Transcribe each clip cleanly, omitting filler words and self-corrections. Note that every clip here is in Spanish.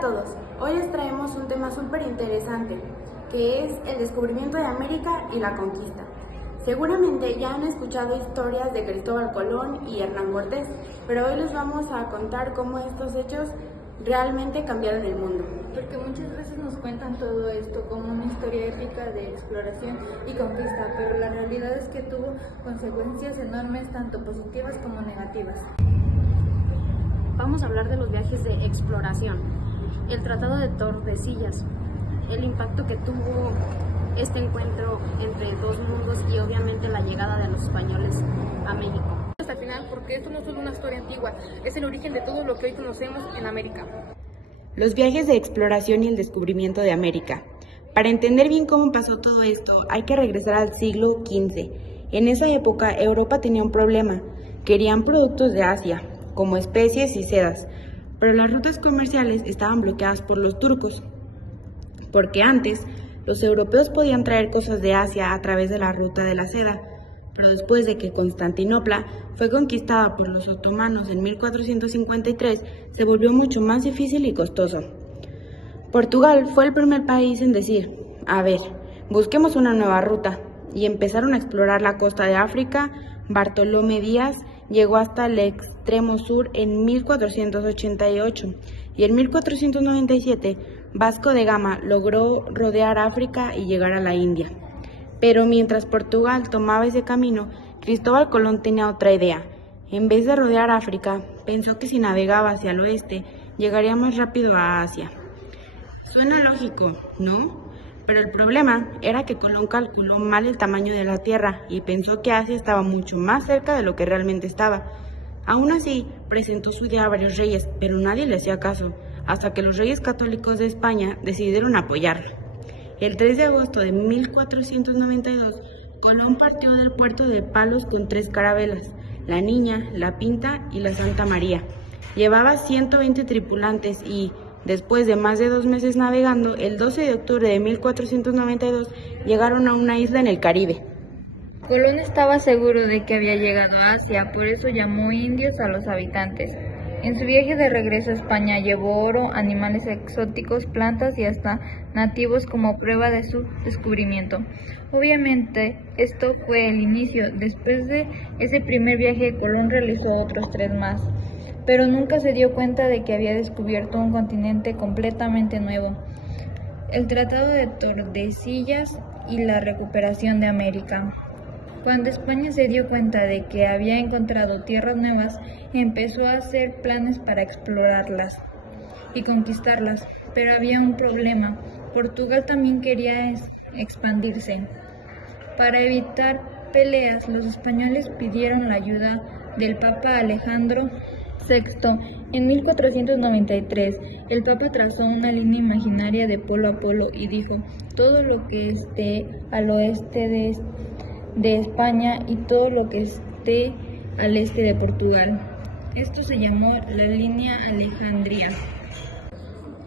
a todos, hoy les traemos un tema súper interesante, que es el descubrimiento de América y la conquista. Seguramente ya han escuchado historias de Cristóbal Colón y Hernán Cortés, pero hoy les vamos a contar cómo estos hechos realmente cambiaron el mundo. Porque muchas veces nos cuentan todo esto como una historia épica de exploración y conquista, pero la realidad es que tuvo consecuencias enormes, tanto positivas como negativas. Vamos a hablar de los viajes de exploración, el Tratado de Tordesillas, el impacto que tuvo este encuentro entre dos mundos y obviamente la llegada de los españoles a México. Hasta el final, porque esto no es solo una historia antigua, es el origen de todo lo que hoy conocemos en América. Los viajes de exploración y el descubrimiento de América. Para entender bien cómo pasó todo esto, hay que regresar al siglo XV. En esa época, Europa tenía un problema. Querían productos de Asia, como especies y sedas, pero las rutas comerciales estaban bloqueadas por los turcos, porque antes los europeos podían traer cosas de Asia a través de la ruta de la seda, pero después de que Constantinopla fue conquistada por los otomanos en 1453, se volvió mucho más difícil y costoso. Portugal fue el primer país en decir, a ver, busquemos una nueva ruta, y empezaron a explorar la costa de África. Bartolomé Díaz llegó hasta el extremo sur en 1488 y en 1497 Vasco de Gama logró rodear África y llegar a la India. Pero mientras Portugal tomaba ese camino, Cristóbal Colón tenía otra idea. En vez de rodear África, pensó que si navegaba hacia el oeste, llegaría más rápido a Asia. Suena lógico, ¿no? Pero el problema era que Colón calculó mal el tamaño de la Tierra y pensó que Asia estaba mucho más cerca de lo que realmente estaba. Aún así, presentó su idea a varios reyes, pero nadie le hacía caso, hasta que los reyes católicos de España decidieron apoyarlo. El 3 de agosto de 1492, Colón partió del puerto de Palos con 3 carabelas, la Niña, la Pinta y la Santa María. Llevaba 120 tripulantes y, después de más de 2 meses navegando, el 12 de octubre de 1492 llegaron a una isla en el Caribe. Colón estaba seguro de que había llegado a Asia, por eso llamó indios a los habitantes. En su viaje de regreso a España llevó oro, animales exóticos, plantas y hasta nativos como prueba de su descubrimiento. Obviamente, esto fue el inicio. Después de ese primer viaje, Colón realizó otros 3 más, pero nunca se dio cuenta de que había descubierto un continente completamente nuevo. El Tratado de Tordesillas y la recuperación de América. Cuando España se dio cuenta de que había encontrado tierras nuevas, empezó a hacer planes para explorarlas y conquistarlas, pero había un problema. Portugal también quería expandirse. Para evitar peleas, los españoles pidieron la ayuda del Papa Alejandro VI. En 1493, el Papa trazó una línea imaginaria de polo a polo y dijo, todo lo que esté al oeste de España y todo lo que esté al este de Portugal. Esto se llamó la línea Alejandría.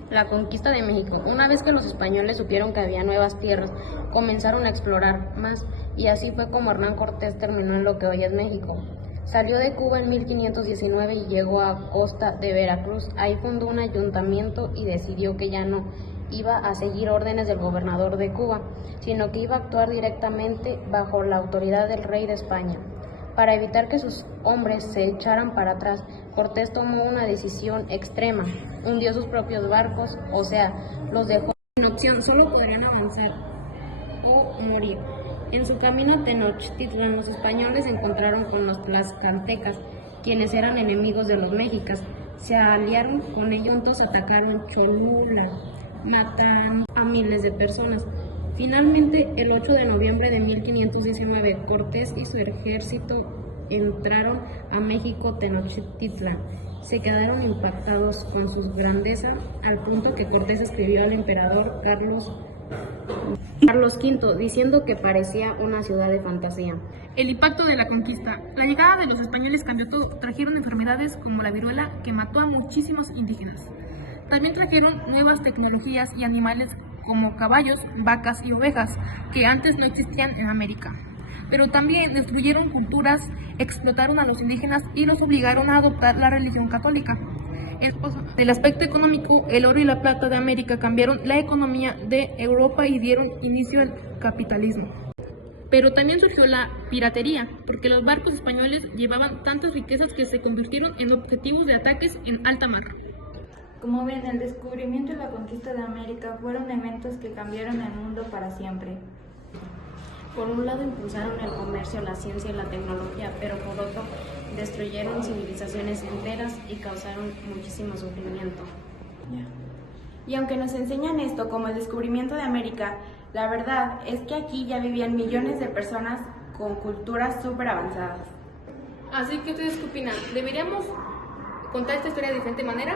La conquista de México. Una vez que los españoles supieron que había nuevas tierras, comenzaron a explorar más y así fue como Hernán Cortés terminó en lo que hoy es México. Salió de Cuba en 1519 y llegó a costa de Veracruz. Ahí fundó un ayuntamiento y decidió que ya no iba a seguir órdenes del gobernador de Cuba, sino que iba a actuar directamente bajo la autoridad del rey de España. Para evitar que sus hombres se echaran para atrás, Cortés tomó una decisión extrema, hundió sus propios barcos, o sea, los dejó sin opción, solo podrían avanzar o morir. En su camino a Tenochtitlan, los españoles se encontraron con los tlaxcaltecas, quienes eran enemigos de los mexicas. Se aliaron con ellos, juntos atacaron Cholula, matan a miles de personas. Finalmente, el 8 de noviembre de 1519, Cortés y su ejército entraron a México Tenochtitlan. Se quedaron impactados con su grandeza, al punto que Cortés escribió al emperador Carlos V, diciendo que parecía una ciudad de fantasía. El impacto de la conquista. La llegada de los españoles cambió todo. Trajeron enfermedades como la viruela que mató a muchísimos indígenas. También trajeron nuevas tecnologías y animales como caballos, vacas y ovejas, que antes no existían en América. Pero también destruyeron culturas, explotaron a los indígenas y los obligaron a adoptar la religión católica. Del aspecto económico, el oro y la plata de América cambiaron la economía de Europa y dieron inicio al capitalismo. Pero también surgió la piratería, porque los barcos españoles llevaban tantas riquezas que se convirtieron en objetivos de ataques en alta mar. Como ven, el descubrimiento y la conquista de América fueron eventos que cambiaron el mundo para siempre. Por un lado impulsaron el comercio, la ciencia y la tecnología, pero por otro destruyeron civilizaciones enteras y causaron muchísimo sufrimiento. Y aunque nos enseñan esto como el descubrimiento de América, la verdad es que aquí ya vivían millones de personas con culturas súper avanzadas. Así que ustedes, ¿qué opinan? ¿Deberíamos contar esta historia de diferente manera?